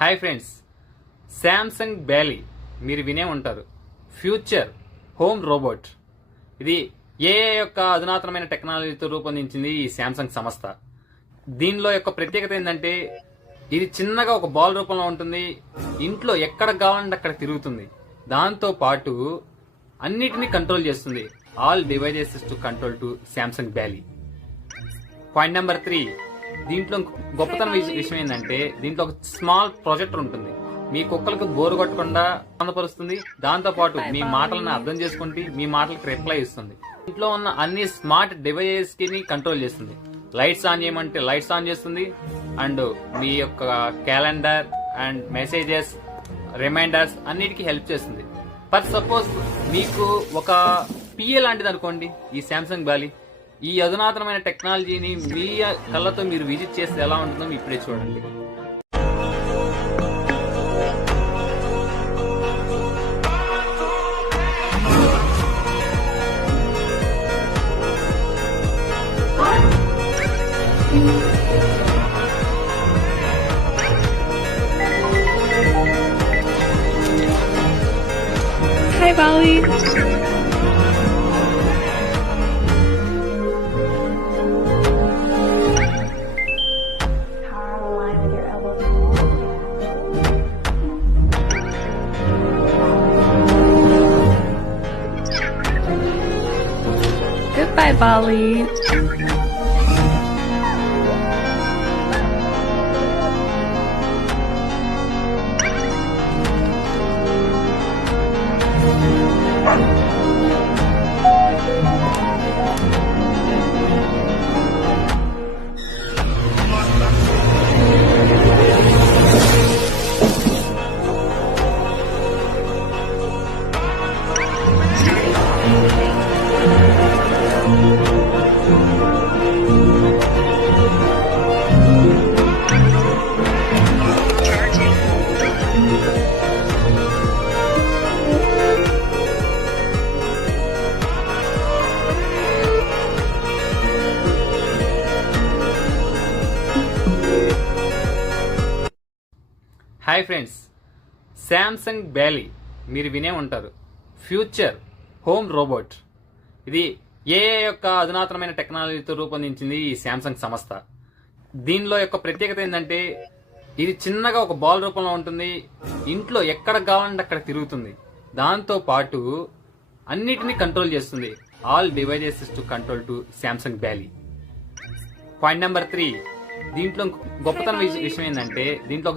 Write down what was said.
Hi friends, Samsung belly మీరు వినే ఉంటారు. Future home robot. ఇది ఏఐ యొక్క అధునాతనమైన టెక్నాలజీతో రూపొందించింది ఈ శాంసంగ్ సంస్థ. దీనిలో యొక్క ప్రత్యేకత ఏంటంటే ఇది చిన్నగా ఒక బాల్ రూపంలో ఉంటుంది. ఇంట్లో ఎక్కడ కావాలంటే అక్కడ తిరుగుతుంది. దాంతో పాటు అన్నిటినీ కంట్రోల్ చేస్తుంది. All devices to control to Samsung belly. Point number 3, దీంట్లో గొప్పతనం విషయం ఏంటంటే దీంట్లో ఒక స్మాల్ ప్రొజెక్టర్ ఉంటుంది. మీ కుక్కలకు బోరు కొట్టకుండా ఆనందపరుస్తుంది. దాంతో పాటు మీ మాటలను అర్థం చేసుకుంటే మీ మాటలకు రిప్లై ఇస్తుంది. ఇంట్లో ఉన్న అన్ని స్మార్ట్ డివైజెస్ కి కంట్రోల్ చేస్తుంది. లైట్స్ ఆన్ చేయమంటే లైట్స్ ఆన్ చేస్తుంది. అండ్ మీ యొక్క క్యాలెండర్ అండ్ మెసేజెస్, రిమైండర్స్ అన్నిటికీ హెల్ప్ చేస్తుంది. ఫర్ సపోజ్ మీకు ఒక పిఏ లాంటిది అనుకోండి ఈ శాంసంగ్ బ్యాలీ. ఈ అధునాతనమైన టెక్నాలజీని మీ కళ్ళతో మీరు విజిట్ చేస్తే ఎలా ఉంటుందో ఇప్పుడే చూడండి. Hi, Bali. Arm align with your elbows. Goodbye, Bali. Hi friends, Samsung belly మీరు వినే ఉంటారు. Future home robot. ఇది ఏఐ యొక్క అధునాతనమైన టెక్నాలజీతో రూపొందించింది ఈ శాంసంగ్ సంస్థ. దీనిలో యొక్క ప్రత్యేకత ఏంటంటే ఇది చిన్నగా ఒక బాల్ రూపంలో ఉంటుంది. ఇంట్లో ఎక్కడ కావాలంటే అక్కడ తిరుగుతుంది. దాంతో పాటు అన్నిటినీ కంట్రోల్ చేస్తుంది. All devices to control to Samsung belly. Point number 3, దీంట్లో గొప్పతనం విషయం ఏంటంటే దీంట్లో